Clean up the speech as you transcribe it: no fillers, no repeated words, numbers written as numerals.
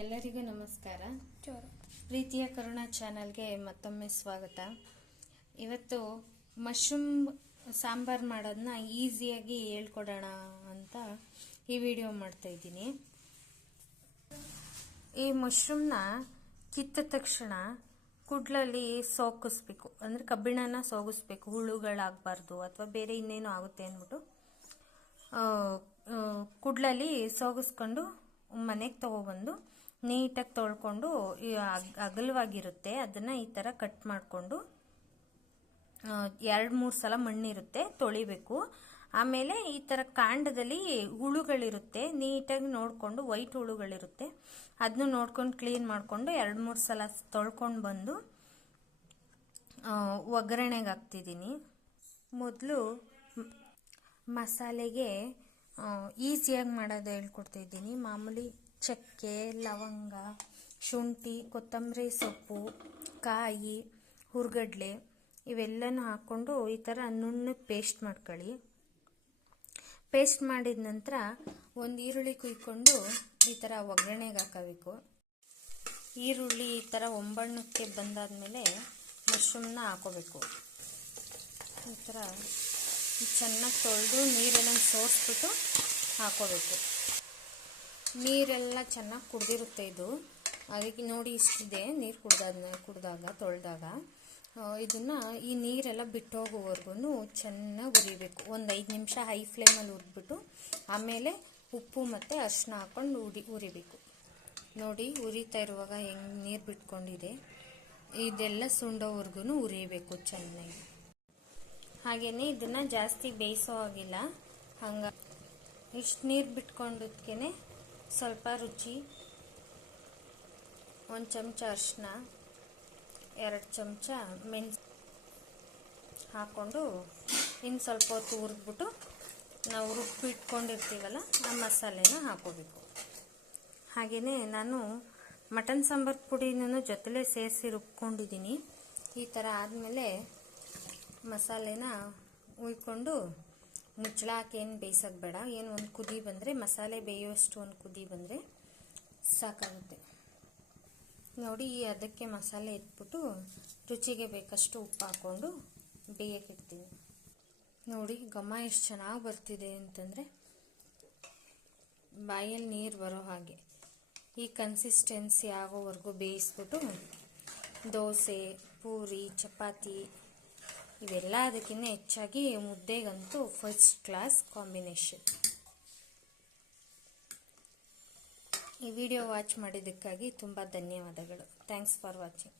ಎಲ್ಲರಿಗೂ ನಮಸ್ಕಾರ. ಪ್ರೀತಿಯ ಕರುಣಾ ಚಾನಲ್ಗೆ ಮತ್ತೊಮ್ಮೆ ಸ್ವಾಗತ. ಇವತ್ತು ಮಶ್ರೂಮ್ ಸಾಂಬಾರ್ ಮಾಡೋದನ್ನ ಈಸಿಯಾಗಿ ಹೇಳ್ಕೊಡೋಣ ಅಂತ ಈ ವಿಡಿಯೋ ಮಾಡ್ತಾ ಇದ್ದೀನಿ. ಈ ಮಶ್ರೂಮ್ನ ಕಿತ್ತ ತಕ್ಷಣ ಕುಡ್ಲಲ್ಲಿ ಸೋಗಿಸ್ಬೇಕು, ಅಂದರೆ ಕಬ್ಬಿಣನ ಸೋಗಿಸ್ಬೇಕು, ಹುಳುಗಳಾಗಬಾರ್ದು ಅಥವಾ ಬೇರೆ ಇನ್ನೇನು ಆಗುತ್ತೆ ಅಂದ್ಬಿಟ್ಟು ಕುಡ್ಲಲ್ಲಿ ಸೋಗಿಸ್ಕೊಂಡು ಮನೆಗೆ ತೊಗೊಬಂದು ನೀಟಾಗಿ ತೊಳ್ಕೊಂಡು ಅಗಲವಾಗಿರುತ್ತೆ ಅದನ್ನು ಈ ಥರ ಕಟ್ ಮಾಡಿಕೊಂಡು 2-3 ಸಲ ಮಣ್ಣಿರುತ್ತೆ ತೊಳಿಬೇಕು. ಆಮೇಲೆ ಈ ಥರ ಕಾಂಡದಲ್ಲಿ ಹುಳುಗಳಿರುತ್ತೆ, ನೀಟಾಗಿ ನೋಡಿಕೊಂಡು ವೈಟ್ ಹುಳುಗಳಿರುತ್ತೆ ಅದನ್ನು ನೋಡ್ಕೊಂಡು ಕ್ಲೀನ್ ಮಾಡಿಕೊಂಡು 2-3 ಸಲ ತೊಳ್ಕೊಂಡು ಬಂದು ಒಗ್ಗರಣೆಗೆ ಹಾಕ್ತಿದ್ದೀನಿ. ಮೊದಲು ಮಸಾಲೆಗೆ ಈಸಿಯಾಗಿ ಮಾಡೋದು ಹೇಳ್ಕೊಡ್ತಿದ್ದೀನಿ. ಮಾಮೂಲಿ ಚಕ್ಕೆ, ಲವಂಗ, ಶುಂಠಿ, ಕೊತ್ತಂಬರಿ ಸೊಪ್ಪು, ಕಾಯಿ, ಹುರ್ಗಡ್ಲೆ ಇವೆಲ್ಲನೂ ಹಾಕ್ಕೊಂಡು ಈ ಥರ ನುಣ್ಣಗೆ ಪೇಸ್ಟ್ ಮಾಡ್ಕೊಳ್ಳಿ. ಪೇಸ್ಟ್ ಮಾಡಿದ ನಂತರ ಒಂದು ಈರುಳ್ಳಿ ಕುಯ್ಕೊಂಡು ಈ ಥರ ಒಗ್ಗರಣೆಗೆ ಹಾಕಬೇಕು. ಈರುಳ್ಳಿ ಈ ಥರ ಒಂಬಣ್ಣಕ್ಕೆ ಬಂದಾದಮೇಲೆ ಮಶ್ರೂಮ್ನ ಹಾಕೋಬೇಕು. ಈ ಥರ ಚೆನ್ನಾಗಿ ತೊಳೆದು ನೀರೆಲ್ಲ ಸೋರಿಸ್ಬಿಟ್ಟು ಹಾಕೋಬೇಕು. ನೀರೆಲ್ಲ ಚೆನ್ನಾಗಿ ಕುಡ್ದಿರುತ್ತೆ ಇದು, ಅದಕ್ಕೆ ನೋಡಿ ಇಷ್ಟಿದೆ ನೀರು ಕುಡ್ದಾಗ ತೊಳೆದಾಗ ಇದನ್ನು ಈ ನೀರೆಲ್ಲ ಬಿಟ್ಟು ಹೋಗೋವರೆಗೂ ಚೆನ್ನಾಗಿ ಉರಿಬೇಕು. ಒಂದು 5 ನಿಮಿಷ ಹೈ ಫ್ಲೇಮಲ್ಲಿ ಹುರಿದ್ಬಿಟ್ಟು ಆಮೇಲೆ ಉಪ್ಪು ಮತ್ತು ಅರಿಶಿನ ಹಾಕ್ಕೊಂಡು ಉರಿಬೇಕು. ನೋಡಿ ಉರಿತಾ ಇರುವಾಗ ಹೆಂಗೆ ನೀರು ಬಿಟ್ಕೊಂಡಿದೆ, ಇದೆಲ್ಲ ಸುಂಡೋವರೆಗೂ ಉರಿಬೇಕು ಚೆನ್ನಾಗಿ. ಹಾಗೆಯೇ ಇದನ್ನು ಜಾಸ್ತಿ ಬೇಯಿಸೋ ಆಗಿಲ್ಲ, ಹಂಗೆ ಇಷ್ಟು ನೀರು ಬಿಟ್ಕೊಂಡದಕ್ಕೆ ಸ್ವಲ್ಪ ರುಚಿ, 1 ಚಮಚ ಅರಿಶಿನ, 2 ಚಮಚ ಮೆಣಸು ಹಾಕ್ಕೊಂಡು ಇನ್ನು ಸ್ವಲ್ಪ ಹೊತ್ತು ಹುರಿದ್ಬಿಟ್ಟು ನಾವು ರುಬ್ಬಿಟ್ಕೊಂಡಿರ್ತೀವಲ್ಲ ಆ ಮಸಾಲೆನ ಹಾಕೋಬೇಕು. ಹಾಗೆಯೇ ನಾನು ಮಟನ್ ಸಾಂಬಾರು ಪುಡಿನೂ ಜೊತೆಲೇ ಸೇರಿಸಿ ರುಬ್ಕೊಂಡಿದ್ದೀನಿ. ಈ ಥರ ಆದಮೇಲೆ ಮಸಾಲೆನ ಉಯ್ಕೊಂಡು ಮುಚ್ಚಳ ಹಾಕಿ ಏನು ಬೇಯಿಸೋದು ಬೇಡ, ಏನು ಒಂದು ಕುದಿ ಬಂದರೆ ಮಸಾಲೆ ಬೇಯುವಷ್ಟು ಒಂದು ಕುದಿ ಬಂದರೆ ಸಾಕಾಗುತ್ತೆ. ನೋಡಿ ಅದಕ್ಕೆ ಮಸಾಲೆ ಎತ್ಬಿಟ್ಟು ರುಚಿಗೆ ಬೇಕಷ್ಟು ಉಪ್ಪು ಹಾಕ್ಕೊಂಡು ಬೇಯಕ್ಕಿಡ್ತೀನಿ. ನೋಡಿ ಘಮ ಎಷ್ಟು ಚೆನ್ನಾಗಿ ಬರ್ತಿದೆ ಅಂತಂದರೆ ಬಾಯಲ್ಲಿ ನೀರು ಬರೋ ಹಾಗೆ ಈ ಕನ್ಸಿಸ್ಟೆನ್ಸಿ ಆಗೋವರೆಗೂ ಬೇಯಿಸ್ಬಿಟ್ಟು ದೋಸೆ, ಪೂರಿ, ಚಪಾತಿ ಇವೆಲ್ಲ ಅದಕ್ಕಿಂತ ಹೆಚ್ಚಾಗಿ ಮುದ್ದೆಗಂತೂ ಫಸ್ಟ್ ಕ್ಲಾಸ್ ಕಾಂಬಿನೇಷನ್. ಈ ವಿಡಿಯೋ ವಾಚ್ ಮಾಡಿದ್ದಕ್ಕಾಗಿ ತುಂಬ ಧನ್ಯವಾದಗಳು. Thanks for watching.